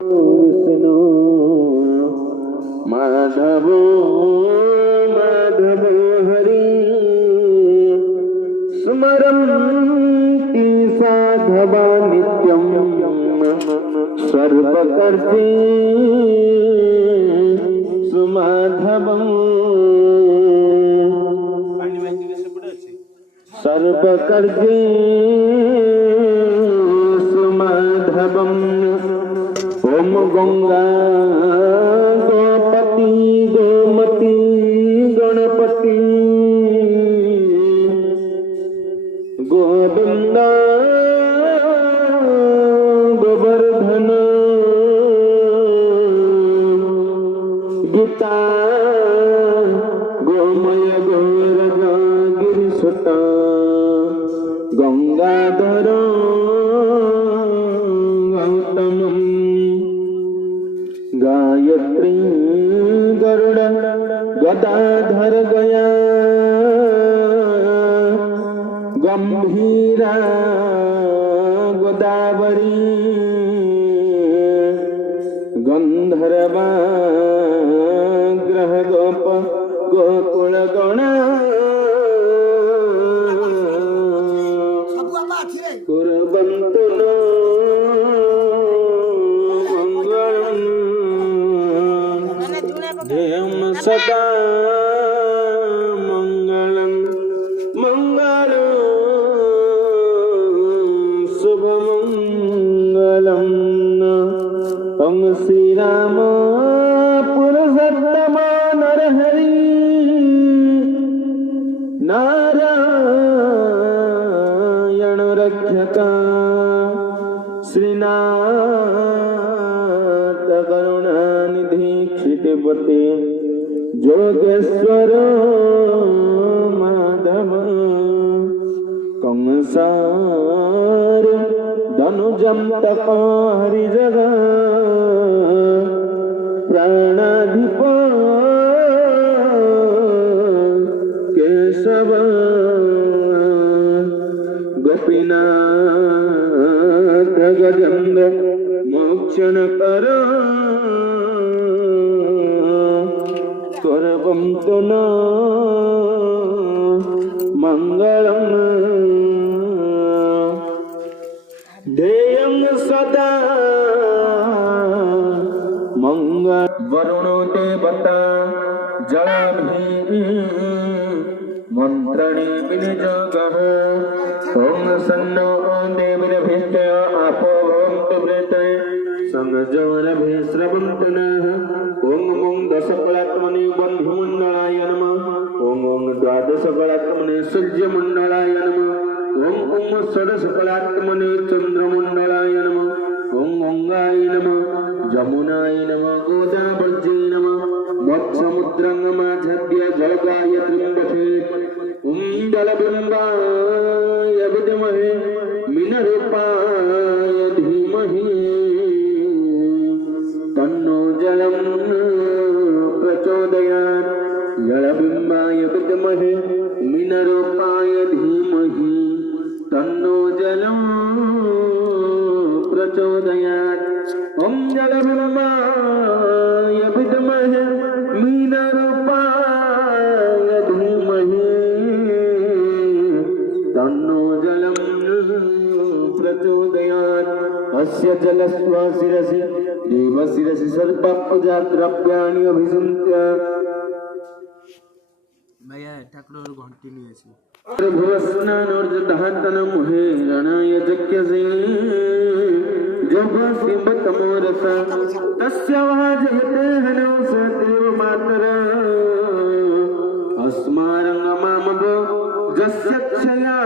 विष्णु माधव माधव हरि स्मरन्ति साधवा नित्यं सर्वकर्ते सुमाधवम् सर्वकर्ते सुमाधवम् ओम गंगा गोपति गोमती गणपति गोविंद गोवर्धन गीता गोमय गौरज गिरिसुता गंगाधर गायत्री गरुड़ गदाधर गया गंभीरा गोदावरी गंधर्वा ग्रह गोप गोकुल गणा कुर्वन्तु नो ध्येयं सदा मंगलं मंगलं शुभमंगलं ओम श्री राम पुरुषोत्तम नरहरि नारायण रक्षक श्रीनाथ करुणानिधि क्षितिपते जोगेश्वर माधव कंसार धनुजम तप हरिजग प्राणाधिप केशव गोपीनाथ गजेन्द्र मोक्षण कर कुर्वन्तु नो मंगलम् ध्येयं सदा मंगल वरुणो देवता जलाभि मंत्रणे विनियोगः ओम सन्नो देवीरभिष्टय आपो भवन्तु प्रेतये संगजोरभि श्रवन्तु नः ओम ओम दशकलात्मने बन्धुमण्डलाय नमः ओम ओम द्वादशकलात्मने सूर्यमण्डलाय नमः ओम ओम षोडशकलात्मने चन्द्रमण्डलाय नमः ओम गंगाय नमः जमुनाय नमः गोदावर्यै नमः मत्समुद्रंगमाझद्य जलगाय त्र्यम्बके ओम जलबिम्बाय विद्महे मीनरूपाय धीमहि तन्नो जलं प्रचोदयात् जलबिम्बाय विद्महे मीनरूपाय धीमहि तन्नो जलं प्रचोदयात् ओम जलबिम्बाय विद्महे मीनरूपाय धीमहि तन्नो जलं प्रचोदयात् अस्य जलस्व शिरसि देव शिरसि सर्पपूजा द्रव्याणि अभिसंत्य भैया ठाकुर घंटी नहीं है भुवस्नानोर्जधातन मुहे रणय जक्यसे जब सिंबतमोरस तस्य वाजयते हनौ सदेव मातर अस्मारंगमामव जस्य क्षया